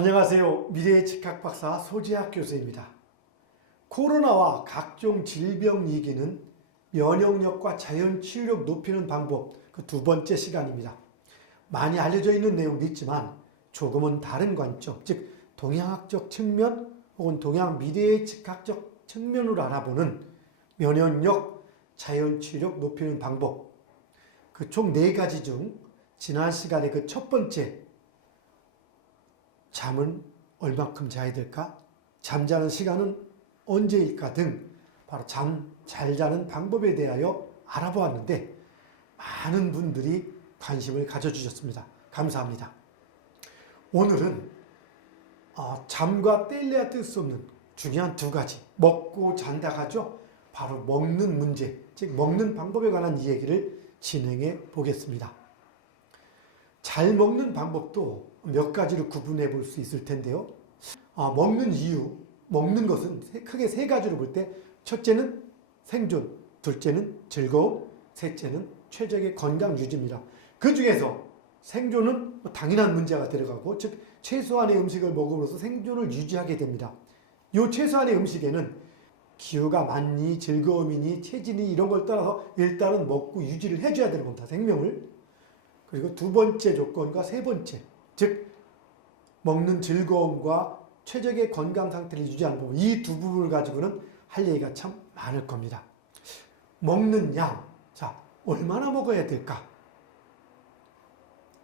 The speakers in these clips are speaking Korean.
안녕하세요. 미래의 직학박사 소지학 교수입니다. 코로나와 각종 질병 위기는 면역력과 자연 치유력 높이는 방법, 그 두 번째 시간입니다. 많이 알려져 있는 내용도 있지만 조금은 다른 관점, 즉 동양학적 측면 혹은 동양 미래의 직학적 측면으로 알아보는 면역력, 자연 치유력 높이는 방법, 그 총 4가지 중 지난 시간에 그 첫 번째, 잠은 얼만큼 자야 될까? 잠자는 시간은 언제일까? 등 바로 잠 잘 자는 방법에 대하여 알아보았는데 많은 분들이 관심을 가져주셨습니다. 감사합니다. 오늘은 잠과 뗄래야 뗄 수 없는 중요한 2가지, 먹고 잔다가죠. 바로 먹는 문제, 즉 먹는 방법에 관한 이야기를 진행해 보겠습니다. 잘 먹는 방법도 몇 가지로 구분해 볼 수 있을 텐데요. 먹는 이유, 먹는 것은 크게 3가지로 볼 때, 첫째는 생존, 둘째는 즐거움, 셋째는 최적의 건강 유지입니다. 그 중에서 생존은 당연한 문제가 들어가고, 즉 최소한의 음식을 먹음으로써 생존을 유지하게 됩니다. 이 최소한의 음식에는 기후가 많니, 즐거움이니, 체질이 이런 걸 떠나서 일단은 먹고 유지를 해줘야 되는 겁니다. 생명을. 그리고 2번째 조건과 3번째, 즉 먹는 즐거움과 최적의 건강 상태를 유지하는 부분, 이 2부분을 가지고는 할 얘기가 참 많을 겁니다. 먹는 양, 자, 얼마나 먹어야 될까?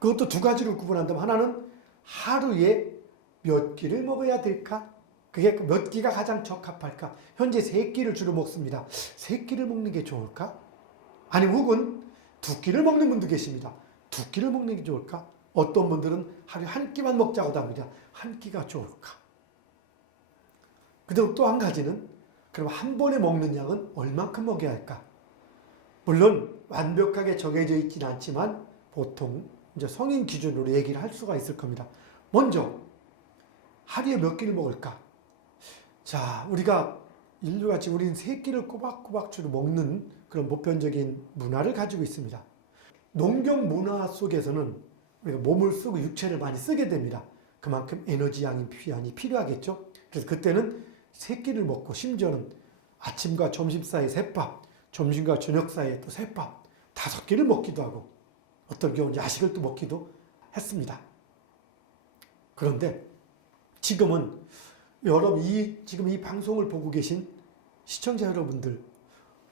그것도 2가지로 구분한다면, 하나는 하루에 몇 끼를 먹어야 될까? 그게 몇 끼가 가장 적합할까? 현재 3끼를 주로 먹습니다. 3끼를 먹는 게 좋을까? 아니면 혹은 2끼를 먹는 분도 계십니다. 2끼를 먹는 게 좋을까? 어떤 분들은 하루에 1끼만 먹자고도 합니다. 1끼가 좋을까? 그리고 또 한 가지는, 그럼 한 번에 먹는 양은 얼만큼 먹어야 할까? 물론 완벽하게 정해져 있지는 않지만 보통 이제 성인 기준으로 얘기를 할 수가 있을 겁니다. 먼저 하루에 몇 끼를 먹을까? 자, 우리가 인류가 지금 우리는 3끼를 꼬박꼬박 주로 먹는 그런 보편적인 문화를 가지고 있습니다. 농경 문화 속에서는 우리가 몸을 쓰고 육체를 많이 쓰게 됩니다. 그만큼 에너지 양이 필요하겠죠. 그래서 그때는 3끼를 먹고, 심지어는 아침과 점심 사이에 3밥, 점심과 저녁 사이에 또 3밥, 5끼를 먹기도 하고, 어떤 경우는 야식을 또 먹기도 했습니다. 그런데 지금은 지금 이 방송을 보고 계신 시청자 여러분들,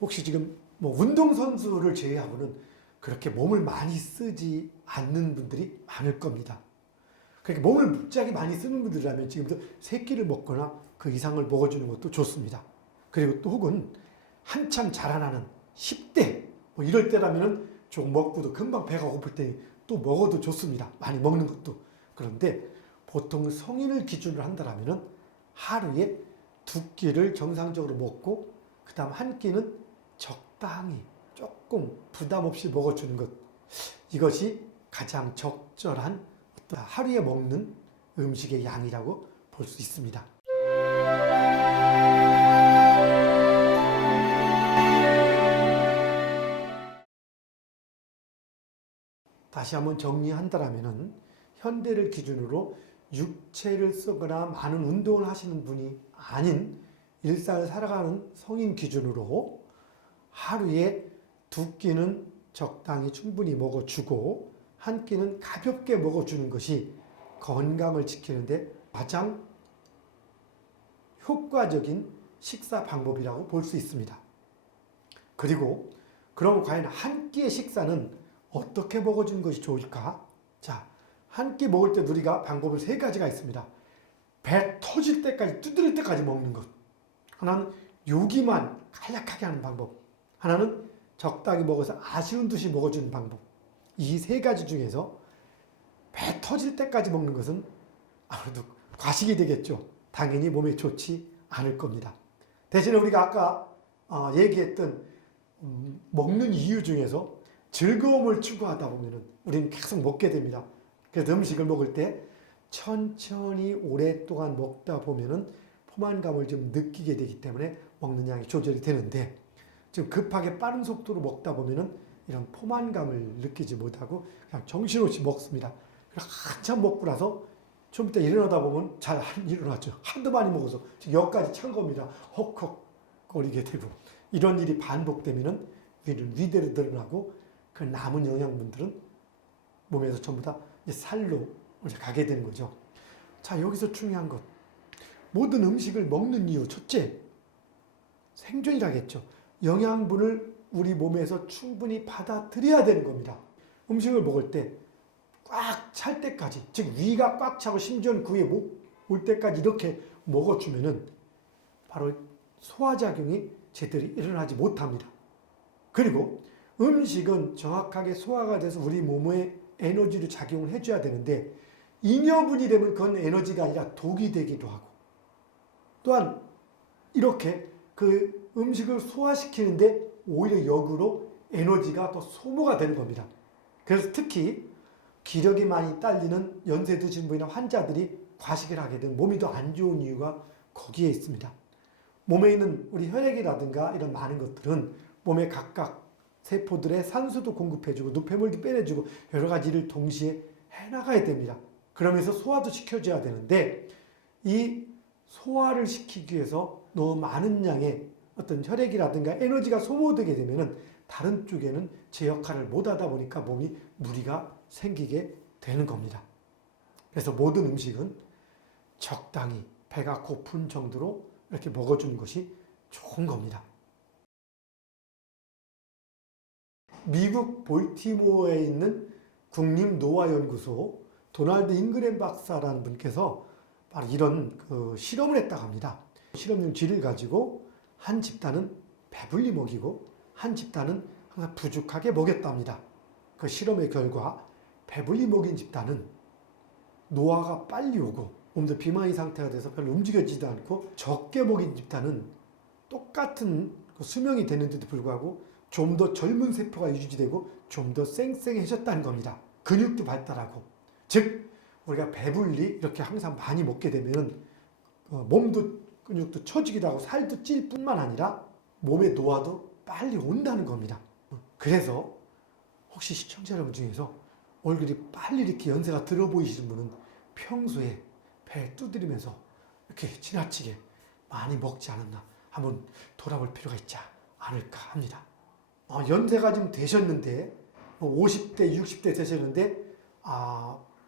혹시 지금 운동선수를 제외하고는 그렇게 몸을 많이 쓰지 않는 분들이 많을 겁니다. 그렇게 몸을 무지하게 많이 쓰는 분들이라면 지금부터 3끼를 먹거나 그 이상을 먹어주는 것도 좋습니다. 그리고 또 혹은 한참 자라나는 10대 이럴 때라면 조금 먹고도 금방 배가 고플 때 또 먹어도 좋습니다. 많이 먹는 것도. 그런데 보통 성인을 기준으로 한다면 하루에 2끼를 정상적으로 먹고, 그 다음 1끼는 적당히 조금 부담 없이 먹어주는 것, 이것이 가장 적절한 하루에 먹는 음식의 양이라고 볼 수 있습니다. 다시 한번 정리한다면, 현대를 기준으로 육체를 쓰거나 많은 운동을 하시는 분이 아닌 일상을 살아가는 성인 기준으로 하루에 2끼는 적당히 충분히 먹어주고 1끼는 가볍게 먹어주는 것이 건강을 지키는데 가장 효과적인 식사 방법이라고 볼 수 있습니다. 그리고 그럼 과연 1끼의 식사는 어떻게 먹어주는 것이 좋을까? 자, 1끼 먹을 때 우리가 방법은 3가지가 있습니다. 배 터질 때까지, 두드릴 때까지 먹는 것. 하나는 요기만 간략하게 하는 방법. 하나는 적당히 먹어서 아쉬운 듯이 먹어주는 방법. 이 3가지 중에서 배 터질 때까지 먹는 것은 아무래도 과식이 되겠죠. 당연히 몸에 좋지 않을 겁니다. 대신에 우리가 아까 얘기했던 먹는 이유 중에서 즐거움을 추구하다 보면 우리는 계속 먹게 됩니다. 그래서 음식을 먹을 때 천천히 오랫동안 먹다 보면 포만감을 좀 느끼게 되기 때문에 먹는 양이 조절이 되는데, 좀 급하게 빠른 속도로 먹다 보면 이런 포만감을 느끼지 못하고 그냥 정신없이 먹습니다. 한참 먹고 나서 좀 이따 일어나다 보면 잘 안 일어나죠. 한두 많이 먹어서 여기까지 찬 겁니다. 헉헉거리게 되고 이런 일이 반복되면은 위대로 드러나고 그 남은 영양분들은 몸에서 전부 다 이제 살로 이제 가게 되는 거죠. 자, 여기서 중요한 것. 모든 음식을 먹는 이유, 첫째, 생존이라겠죠. 영양분을 우리 몸에서 충분히 받아들여야 되는 겁니다. 음식을 먹을 때 꽉 찰 때까지, 즉 위가 꽉 차고 심지어는 그 위에 목 올 때까지 이렇게 먹어주면은 바로 소화작용이 제대로 일어나지 못합니다. 그리고 음식은 정확하게 소화가 돼서 우리 몸에 에너지로 작용을 해줘야 되는데 잉여분이 되면 그건 에너지가 아니라 독이 되기도 하고 또한 이렇게 그 음식을 소화시키는데 오히려 역으로 에너지가 더 소모가 되는 겁니다. 그래서 특히 기력이 많이 딸리는 연세 드신 분이나 환자들이 과식을 하게 되면 몸이 더 안 좋은 이유가 거기에 있습니다. 몸에 있는 우리 혈액이라든가 이런 많은 것들은 몸에 각각 세포들의 산소도 공급해주고 노폐물도 빼내주고 여러 가지 일을 동시에 해나가야 됩니다. 그러면서 소화도 시켜줘야 되는데 이 소화를 시키기 위해서 너무 많은 양의 어떤 혈액이라든가 에너지가 소모되게 되면은 다른 쪽에는 제 역할을 못하다 보니까 몸이 무리가 생기게 되는 겁니다. 그래서 모든 음식은 적당히 배가 고픈 정도로 이렇게 먹어주는 것이 좋은 겁니다. 미국 볼티모어에 있는 국립노화연구소 도널드 잉그램 박사라는 분께서 바로 이런 실험을 했다고 합니다. 실험용 쥐를 가지고 한 집단은 배불리 먹이고 한 집단은 항상 부족하게 먹였답니다. 그 실험의 결과 배불리 먹인 집단은 노화가 빨리 오고 몸도 비만이 상태가 돼서 별로 움직여지지도 않고 적게 먹인 집단은 똑같은 수명이 되는데도 불구하고 좀 더 젊은 세포가 유지되고 좀 더 쌩쌩해졌다는 겁니다. 근육도 발달하고 즉 우리가 배불리 이렇게 항상 많이 먹게 되면 몸도 근육도 처지기도 하고 살도 찔 뿐만 아니라 몸의 노화도 빨리 온다는 겁니다. 그래서 혹시 시청자 여러분 중에서 얼굴이 빨리 이렇게 연세가 들어 보이시는 분은 평소에 배 두드리면서 이렇게 지나치게 많이 먹지 않았나 한번 돌아볼 필요가 있지 않을까 합니다. 연세가 좀 되셨는데 50대, 60대 되셨는데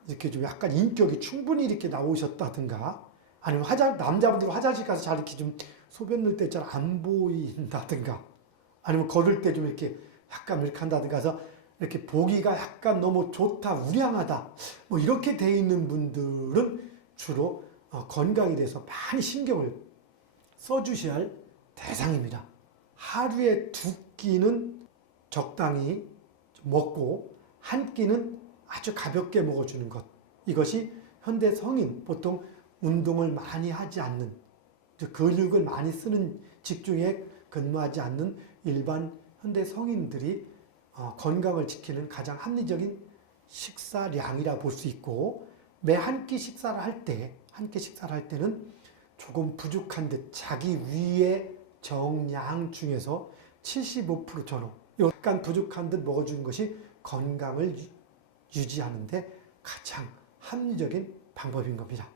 이렇게 좀 약간 인격이 충분히 이렇게 나오셨다든가 아니면 남자분들 화장실 가서 잘 이렇게 좀 소변 넣을 때 잘 안 보인다든가 아니면 걸을 때 좀 이렇게 약간 이렇게 한다든가 해서 이렇게 보기가 약간 너무 좋다, 우량하다 뭐 이렇게 돼 있는 분들은 주로 건강에 대해서 많이 신경을 써주셔야 할 대상입니다. 하루에 2끼는 적당히 먹고 한 끼는 아주 가볍게 먹어주는 것. 이것이 현대 성인, 보통 운동을 많이 하지 않는, 근육을 많이 쓰는 직종에 근무하지 않는 일반 현대 성인들이 건강을 지키는 가장 합리적인 식사량이라 볼 수 있고 매 한 끼 식사를 할 때는 조금 부족한 듯 자기 위의 정량 중에서 75% 전후 약간 부족한 듯 먹어주는 것이 건강을 유지하는 데 가장 합리적인 방법인 겁니다.